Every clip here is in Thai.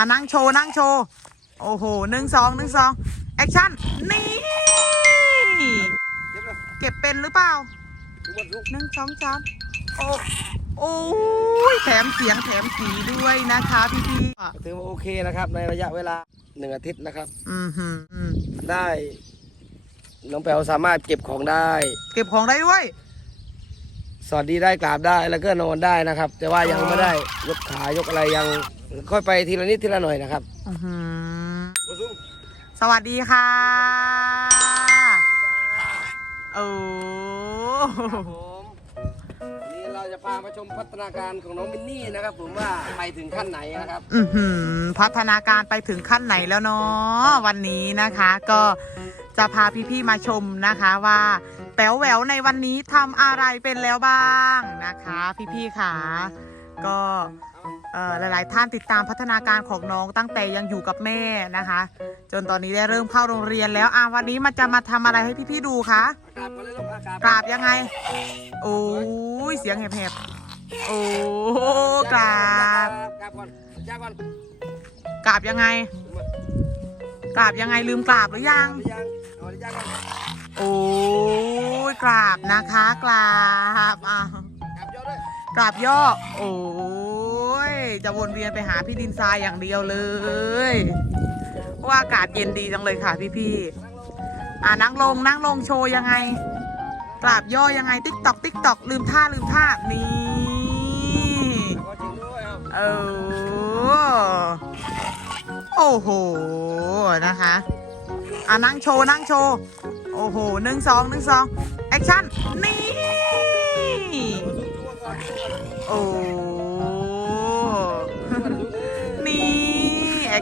อะนั่งโชว์นั่งโชว์ โอ้โหหนึ่งสองหนึ่งสองแอคชั่น นี่ เก็บเลยเก็บเป็นหรือเปล่าทุกวันทุกหนึ่งสองสามโอ้โอ้ยแถมเสียงแถมสีด้วยนะคะพี่พี่ๆอะถือว่าโอเคนะครับ ในระยะเวลาหนึ่งอาทิตย์นะครับ อืมหืมอืมได้น้องแปวสามารถเก็บของได้ เก็บของได้ด้วย สวัสดีได้กราบได้แล้วก็นอนได้นะครับ แต่ว่ายังไม่ได้ยกขายกอะไรยัง ค่อยไปทีละนิดทีละหน่อยนะครับอื้อหือสวัสดีค่ะ โอ้ครับผมวันนี้เราจะพามาชมพัฒนาการของน้องมินนี่นะครับ ผมว่าไปถึงขั้นไหนนะครับอือหือพัฒนาการไปถึงขั้นไหนแล้วเนาะวันนี้นะคะ ก็จะพาพี่ๆมาชมนะคะว่าแป๋วแหววในวันนี้ทำอะไรเป็นแล้วบ้างนะคะ พี่ๆค่ะก็เอ่อ หลาย ๆ ท่านติดตามพัฒนาการของน้องตั้งแต่ยังอยู่กับแม่นะคะ จนตอนนี้ได้เริ่มเข้าโรงเรียนแล้วอะวันนี้มันจะมาทำอะไรให้พี่ๆดูคะกราบกันเลยลูกอากาศกราบยังไง โอ้ยเสียงแหบๆโอ้กราบกราบก่อนจ้าก่อนกราบยังไง กราบยังไงลืมกราบหรือยังหรือยังเอาหรือยังก่อนโอ้ยกราบนะคะ กราบอะกราบเยอะด้วยกราบย่อโอ้ย จะวนเวียนไปหาพี่ดินทรายอย่างเดียวเลยเพราะว่าอากาศเย็นดีจังเลยค่ะพี่ๆอะนั่งลงนั่งลงโชว์ยังไงกราบย่อยังไงติ๊กตอกติ๊กตอกลืมท่าลืมท่านี่เออโอ้โหนะคะอะนั่งโชว์นั่งโชว์โอ้โหหนึ่งสองหนึ่งสองแอคชั่นนี่ โอ้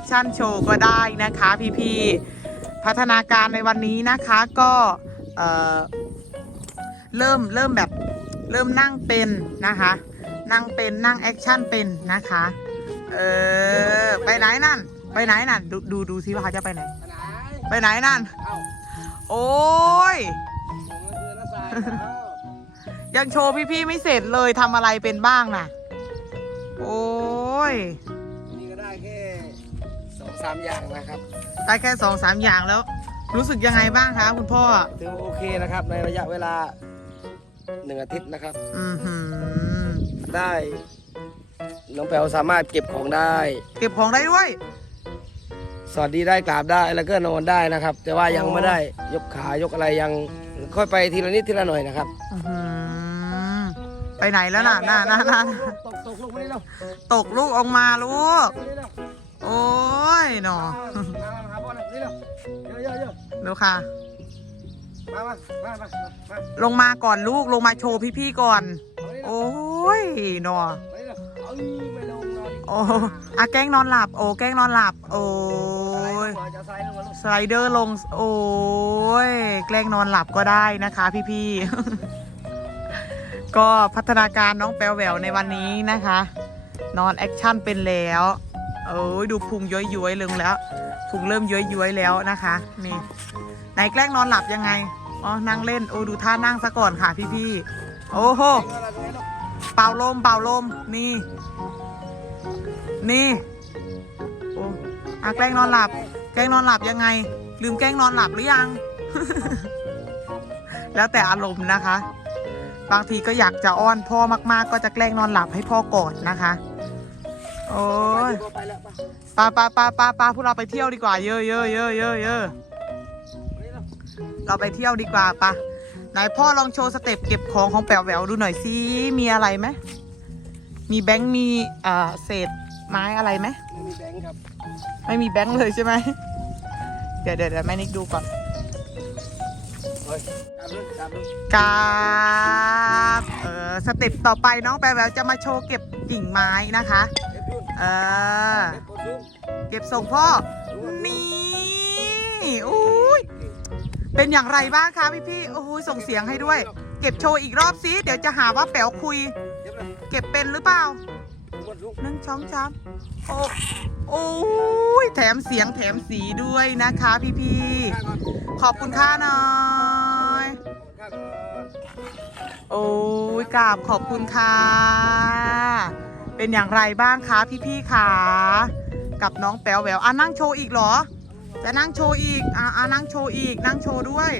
คชั่นโชว์ก็ได้นะคะพี่ๆพัฒนาการในวันนี้นะคะก็เอ่อเริ่มเริ่มแบบเริ่มนั่งเป็นนะคะ นั่งเป็นนั่งแอคชั่นเป็นนะคะ เออไปไหนนั่น ไปไหนนั่น ดูดูดูซิว่าเขาจะไปไหน ไปไหนไปไหนนั่นเอ้าโอ้ยผมก็คือน้าสายเอายังโชว์พี่ๆไม่เสร็จเลยทำอะไรเป็นบ้างน่ะ โอ้ยนี่ก็ได้แค่ สองสามอย่างนะครับได้แค่สองสามอย่างแล้ว รู้สึกยังไงบ้างคะคุณพ่อ ถือว่าโอเคนะครับ ในระยะเวลาหนึ่งอาทิตย์นะครับ อือหือได้น้องแปวสามารถเก็บของได้ เก็บของได้ด้วย สวัสดีได้กราบได้แล้วก็นอนได้นะครับ แต่ว่ายังไม่ได้ยกขายกอะไรยังค่อยไปทีละนิดทีละหน่อยนะครับอื้อหือไปไหนแล้วน่ะน่ะน่ะน่ะตกตกลงมานี่เร็วตกลูกออกมาลูกมานี่เร็ว โอ้ยหนอมามาหาพ่อหน่อยนี่เร็วเยอะเยอะเยอะดูค่ะ มามามามามาลงมาก่อนลูกลงมาโชว์พี่ๆก่อนเอานี่เร็วโอ้ยหนอมานี่เร็วเอาไม่ลงนอนดีกว่าโอ้อะแกล้งนอนหลับ โอ้แกล้งนอนหลับ โอ้ยจะสไลด์ลงมาลูกสไลเดอร์ลง โอ้ยแกล้งนอนหลับก็ได้นะคะ พี่ๆ ก็พัฒนาการน้องแปลวแหววในวันนี้นะคะ นอนแอคชั่นเป็นแล้ว โอ้ยดูพุงย้อยย้อยๆลงแล้วพุงเริ่มย้อยย้อยๆแล้วนะคะนี่ไหนแกล้งนอนหลับยังไงอ๋อนั่งเล่นโอ้ดูท่านั่งซะก่อนค่ะพี่ๆโอ้โหเงินอะไรตรงนี้ลูกเป่าลมเป่าลมนี่ นี่โอ้อะแกล้งนอนหลับ แกล้งนอนหลับยังไง ลืมแกล้งนอนหลับหรือยัง แล้วแต่อารมณ์นะคะ บางทีก็อยากจะอ้อนพ่อมากๆ ก็จะแกล้งนอนหลับให้พ่อกอดนะคะ โอ้ยไปแล้วไปปาปาปาปาปาพวกเราไปเที่ยวดีกว่า เยอะเยอะเยอะเยอะเยอะเราไปเที่ยวดีกว่าปะไหนพ่อลองโชว์สเต็ปเก็บของของแป๋วแหววดูหน่อยสิมีอะไรไหมมีแบงค์มีอ่าเศษไม้อะไรไหมไม่มีแบงค์ครับไม่มีแบงค์เลยใช่ไหมเดี๋ยวเดี๋ยวแม่นิกดูก่อนกามลูกกราบเออสเต็ปต่อไปน้องแปลแววจะมาโชว์เก็บกิ่งไม้นะคะ ออเก็บกดยุ่นเก็บส่งพ่อ นี่อุ้ยเป็นอย่างไรบ้างคะพี่พี่โอ้โหส่งเสียงให้ด้วย เก็บโชว์อีกรอบสิเดี๋ยวจะหาว่าแป๋วคุย เก็บเป็นหรือเปล่าหนึ่งสองสามโอ้โอ้ยแถมเสียงแถมสีด้วยนะคะพี่พี่ขอบคุณค่าหน่อยโอ้ยกราบขอบคุณค่ะ เป็นอย่างไรบ้างคะพี่ๆค่ะกับน้องแป๋วแหววอะนั่งโชว์อีกเหรอ จะนั่งโชว์อีกอะอะนั่งโชว์อีก นั่งโชว์ด้วย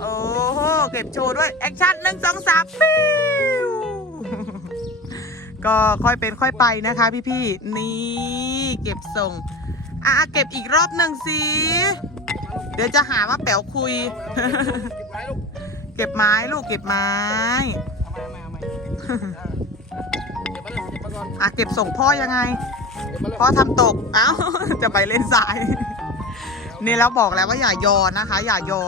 โอ้โหเก็บโชว์ด้วยแอคชั่นหนึ่งสองสามปิ้วก็ค่อยเป็นค่อยไปนะคะพี่ๆนี่เก็บส่งอะอะเก็บอีกรอบหนึ่งสิเดี๋ยวจะหาว่าแป๋วคุย เก็บไม้ลูกเก็บไม้ ลูกเก็บไม้ อนอะเก็บส่งพ่อยังไงเก็บมาเลยพ่อทำตก เอ้า จะไปเล่นสาย นี่แล้วบอกแล้วว่าอย่ายอนะคะ อย่ายอ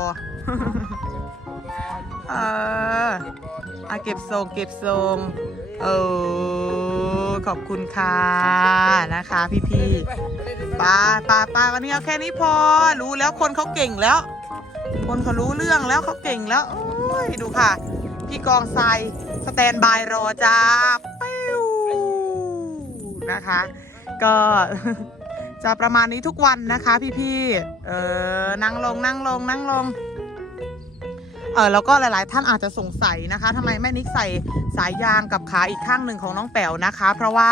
เอออะเก็บทรงเก็บทรงเออขอบคุณค่ะนะคะ พี่พี่ไปไปเล่นดิๆปาปาปาวันนี้เอาแค่นี้พอ รู้แล้วคนเขาเก่งแล้ว คนเขารู้เรื่องแล้วเขาเก่งแล้วโอ้ยดูค่ะ พี่กองทรายสแตนบายรอจ้าปิ้ว นะคะ ก็จะประมาณนี้ทุกวันนะคะพี่ๆ เออนั่งลงนั่งลงนั่งลง เออแล้วก็หลายๆ ท่านอาจจะสงสัยนะคะทำไมแม่นิกใส่สายยางกับขาอีกข้างหนึ่งของน้องแป๋วนะคะ เพราะว่า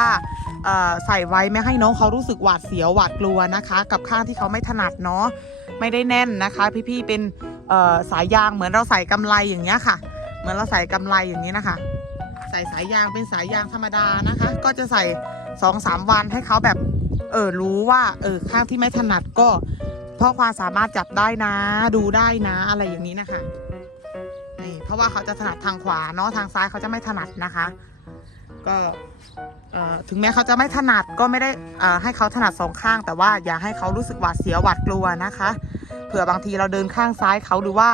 เออใส่ไว้ไม่ให้น้องเขารู้สึกหวาดเสียวหวาดกลัวนะคะ กับข้างที่เขาไม่ถนัดเนาะไม่ได้แน่นนะคะ พี่ๆเป็นเออสายยางเหมือนเราใส่กำไลอย่างเงี้ยค่ะ เหมือนเราใส่กำไลอย่างนี้นะคะ ใส่สายยางเป็นสายยางธรรมดานะคะ ก็จะใส่สองสามวันให้เขาแบบ เออรู้ว่า เออข้างที่ไม่ถนัดก็พราะความสามารถจับได้นะ ดูได้นะอะไรอย่างนี้นะคะนี่เพราะว่าเขาจะถนัดทางขวาเนาะทางซ้ายเขาจะไม่ถนัดนะคะ ก็เอ่อถึงแม้เขาจะไม่ถนัดก็ไม่ได้เอ่อให้เขาถนัดสองข้าง แต่ว่าอย่าให้เขารู้สึกหวาดเสียวหวาดกลัวนะคะเผื่อบางทีเราเดินข้างซ้ายเขาหรือว่า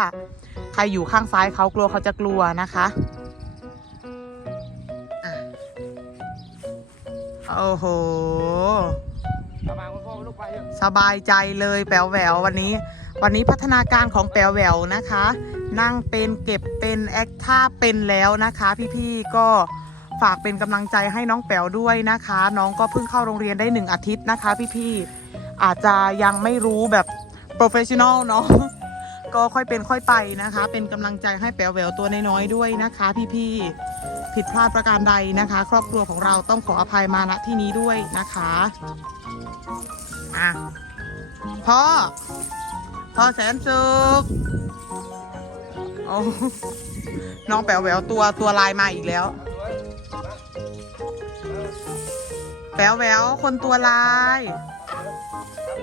ใครอยู่ข้างซ้ายเขากลัวเขาจะกลัวนะคะ อ้โหเอามาคุณพ่อลูกไปเถอะสบายใจเลยแป๋วแหวววันนี้ วันนี้พัฒนาการของแป๋วแหววนะคะ นั่งเป็นเก็บเป็นแอคท่าเป็นแล้วนะคะ พี่ๆก็ฝากเป็นกำลังใจให้น้องแป๋วด้วยนะคะ น้องก็เพิ่งเข้าโรงเรียนได้หนึ่งอาทิตย์นะคะ พี่ๆอาจจะยังไม่รู้แบบโปรเฟชชั่นอลเนาะก็ค่อยเป็นค่อยไปนะคะ เป็นกำลังใจให้แป๋วแหววตัวน้อยๆด้วยนะคะ พี่ๆ ผิดพลาดประการใดนะคะ ครอบครัวของเราต้องขออภัยมาณที่นี้ด้วยนะคะอะพ่อพ่อแสนสุขโอ้น้องแป๋วแหววตัวตัวลายมาอีกแล้วแป๋วแหววคนตัวลาย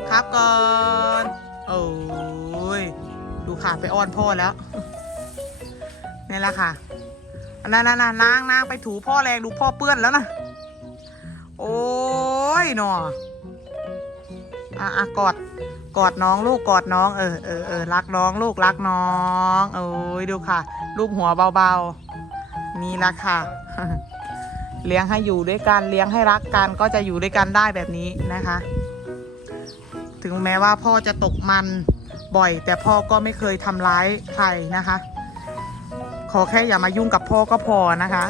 ครับก่อนโอ้ยดูค่ะไปอ้อนพ่อแล้วนี่แหละค่ะ นั่นนั่นนางนางไปถูพ่อแรงดูพ่อเปื้อนแล้วนะโอ้ยหนออะอะกอดกอดน้องลูกกอดน้องเออเออเออรักน้องลูกรักน้องโอ้ยดูค่ะรูปหัวเบาๆ นี่ละค่ะ เลี้ยงให้อยู่ด้วยกันเลี้ยงให้รักกันก็จะอยู่ด้วยกันได้แบบนี้นะคะ ถึงแม้ว่าพ่อจะตกมันบ่อย แต่พ่อก็ไม่เคยทำร้ายใครนะคะ ขอแค่อย่ามายุ่งกับพ่อก็พอนะคะ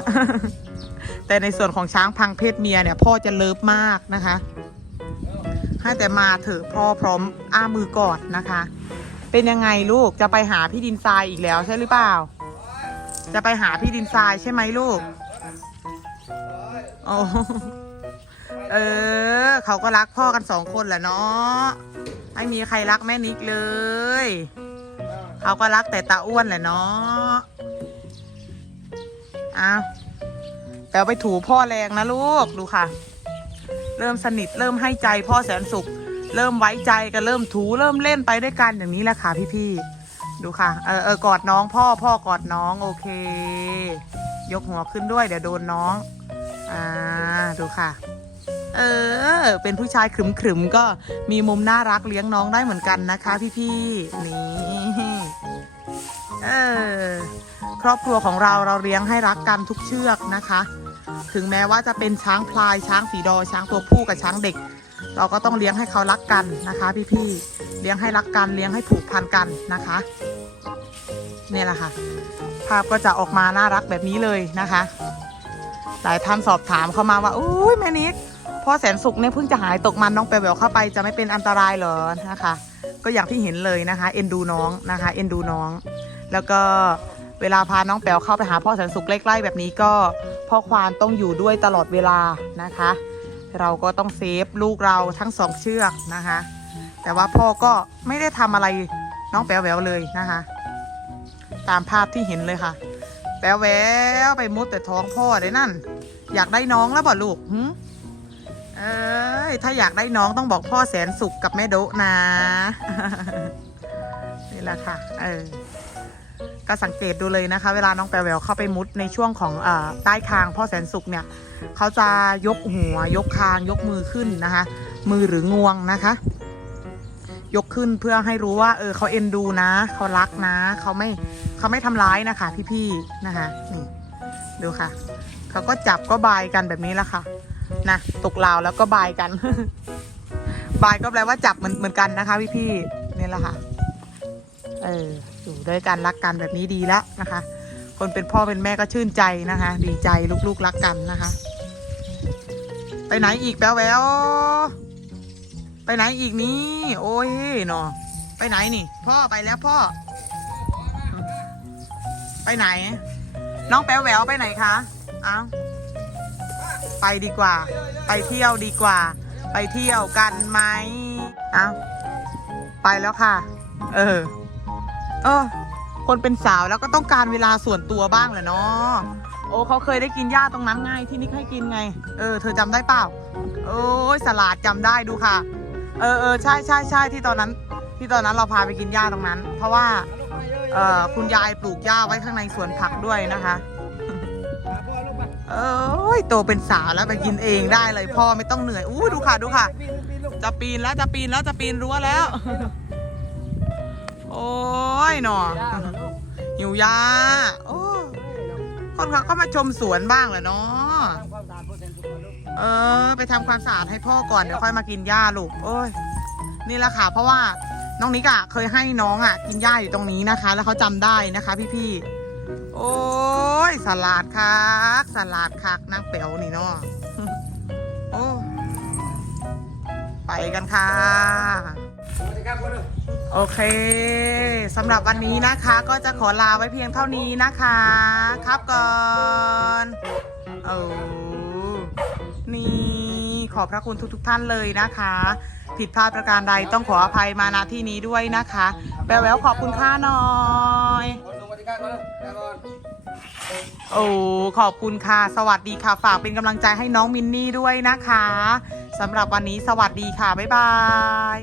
แต่ในส่วนของช้างพังเพศเมียเนี่ย พ่อจะเลิฟมากนะคะ ให้แต่มาเถอะพ่อพร้อมอ้ามือกอดนะคะ เป็นยังไงลูกจะไปหาพี่ดินทรายอีกแล้วใช่หรือเปล่า จะไปหาพี่ดินทรายใช่ไหมลูกโอ้เออ เขาก็รักพ่อกันสองคนแหละเนาะไม่มีใครรักแม่นิกเลย เขาก็รักแต่ตาอ้วนแหละเนาะ อ้าวแต่ไปถูพ่อแรงนะลูกดูค่ะ เริ่มสนิทเริ่มให้ใจพ่อแสนสุข เริ่มไว้ใจกันเริ่มถูเริ่มเล่นไปด้วยกันอย่างนี้แหละค่ะพี่ๆดูค่ะเออเออกอดน้องพ่อพ่อกอดน้องโอเค ยกหัวขึ้นด้วยเดี๋ยวโดนน้องอ่าดูค่ะ เออ เป็นผู้ชายขรึมๆก็มีมุมน่ารักเลี้ยงน้องได้เหมือนกันนะคะ พี่ๆนี่เออ ครอบครัวของเราเราเลี้ยงให้รักกันทุกเชือกนะคะ ถึงแม้ว่าจะเป็นช้างพลายช้างสีดอ ช้างตัวผู้กับช้างเด็ก เราก็ต้องเลี้ยงให้เขารักกันนะคะ พี่ๆเลี้ยงให้รักกันเลี้ยงให้ผูกพันกันนะคะเนี่ยแหละค่ะ ภาพก็จะออกมาน่ารักแบบนี้เลยนะคะ หลายท่านสอบถามเข้ามาว่าอุ้ยแม่นิดพ่อแสนสุขเนี่ยเพิ่งจะหายตกมันน้องแปลวเข้าไปจะไม่เป็นอันตรายเหรอนะคะ ก็อย่างที่เห็นเลยนะคะ เอ็นดูน้องนะคะ เอ็นดูน้อง แล้วก็ เวลาพาน้องแป๋วเข้าไปหาพ่อแสนสุขใกล้ๆแบบนี้ก็พ่อควานต้องอยู่ด้วยตลอดเวลานะคะ เราก็ต้องเซฟลูกเราทั้งสองเชือกนะคะ แต่ว่าพ่อก็ไม่ได้ทำอะไรน้องแป๋วแหววเลยนะคะ ตามภาพที่เห็นเลยค่ะ แป๋วแหววไปมุดแต่ท้องพ่อเลยนั่น อยากได้น้องแล้วบ่ลูกหึเอ้ยถ้าอยากได้น้องต้องบอกพ่อแสนสุขกับแม่โดนะนี่แหละค่ะ เออ ก็สังเกตดูเลยนะคะ เวลาน้องแปลแววเข้าไปมุดในช่วงของเออใต้คางพ่อแสนสุขเนี่ยเขาจะยกหัวยกคางยกมือขึ้นนะคะ มือหรืองวงนะคะ ยกขึ้นเพื่อให้รู้ว่า เออเขาเอ็นดูนะเขารักนะเขาไม่เขาไม่ทำร้ายนะคะ พี่ๆนะคะนี่ดูค่ะเขาก็จับก็บายกันแบบนี้แหละค่ะนะตกลาวแล้วก็บายกัน บายก็แปลว่าจับเหมือนเหมือนกันนะคะ พี่ๆนี่แหละค่ะ เอออยู่ด้วยกันรักกันแบบนี้ดีแล้วนะคะ คนเป็นพ่อเป็นแม่ก็ชื่นใจนะคะ ดีใจลูกๆรักกันนะคะ ไปไหนอีกแป๊วแววไปไหนอีกนี่โอ้ยเนาะไปไหนนี่ พ่อไปแล้วพ่อ ไปไหน น้องแป๊วแววไปไหนคะอ้าวไปดีกว่า ไปเที่ยวดีกว่า ไปเที่ยวกันไหมอ้าวไปแล้วค่ะ เออ เออ คนเป็นสาวแล้วก็ต้องการเวลาส่วนตัวบ้างแหละเนาะโอ้เขาเคยได้กินหญ้าตรงนั้นไงที่นิกให้กินไง เออ เธอจำได้เปล่า โอ้ยสลัดจำได้ดูค่ะ เออเออใช่ใช่ใช่ที่ตอนนั้น ที่ตอนนั้นเราพาไปกินหญ้าตรงนั้น เพราะว่า เออคุณยายปลูกหญ้าไว้ข้างในสวนผักด้วยนะคะเอ้ยโตเป็นสาวแล้วไปกินเองได้เลยพ่อไม่ต้องเหนื่อยอู้ดูค่ะดูค่ะ จะปีนแล้วจะปีนแล้วจะปีนรั้วแล้ว อ้ยหนอหิวยาโอ้คนเขาก็มาชมสวนบ้างแหละเนาะเออ ไปทำความสะอาดให้พ่อก่อน เดี๋ยวค่อยมากินหญ้าลูกโอ้ย นี่แหละค่ะ เพราะว่าน้องนิกอะเคยให้น้องอะกินหญ้าอยู่ตรงนี้นะคะ แล้วเขาจำได้นะคะพี่ๆ โอ้ยสลัดคักสลัดคักนางเป๋วนี่เนาะโอ้ไปกันค่ะ โอเคสำหรับวันนี้นะคะก็จะขอลาไว้เพียงเท่านี้นะคะ ครับก่อนโอ้นี่ขอบพระคุณทุกๆทท่านเลยนะคะ ผิดพลาดประการใดต้องขออภัยมาณที่นี้ด้วยนะคะแปลแววขอบคุณค่าหน่อยโอ้ขอบคุณค่ะ สวัสดีค่ะ ฝากเป็นกำลังใจให้น้องมินนี่ด้วยนะคะสำหรับวันนี้สวัสดีค่ะ บ๊ายบาย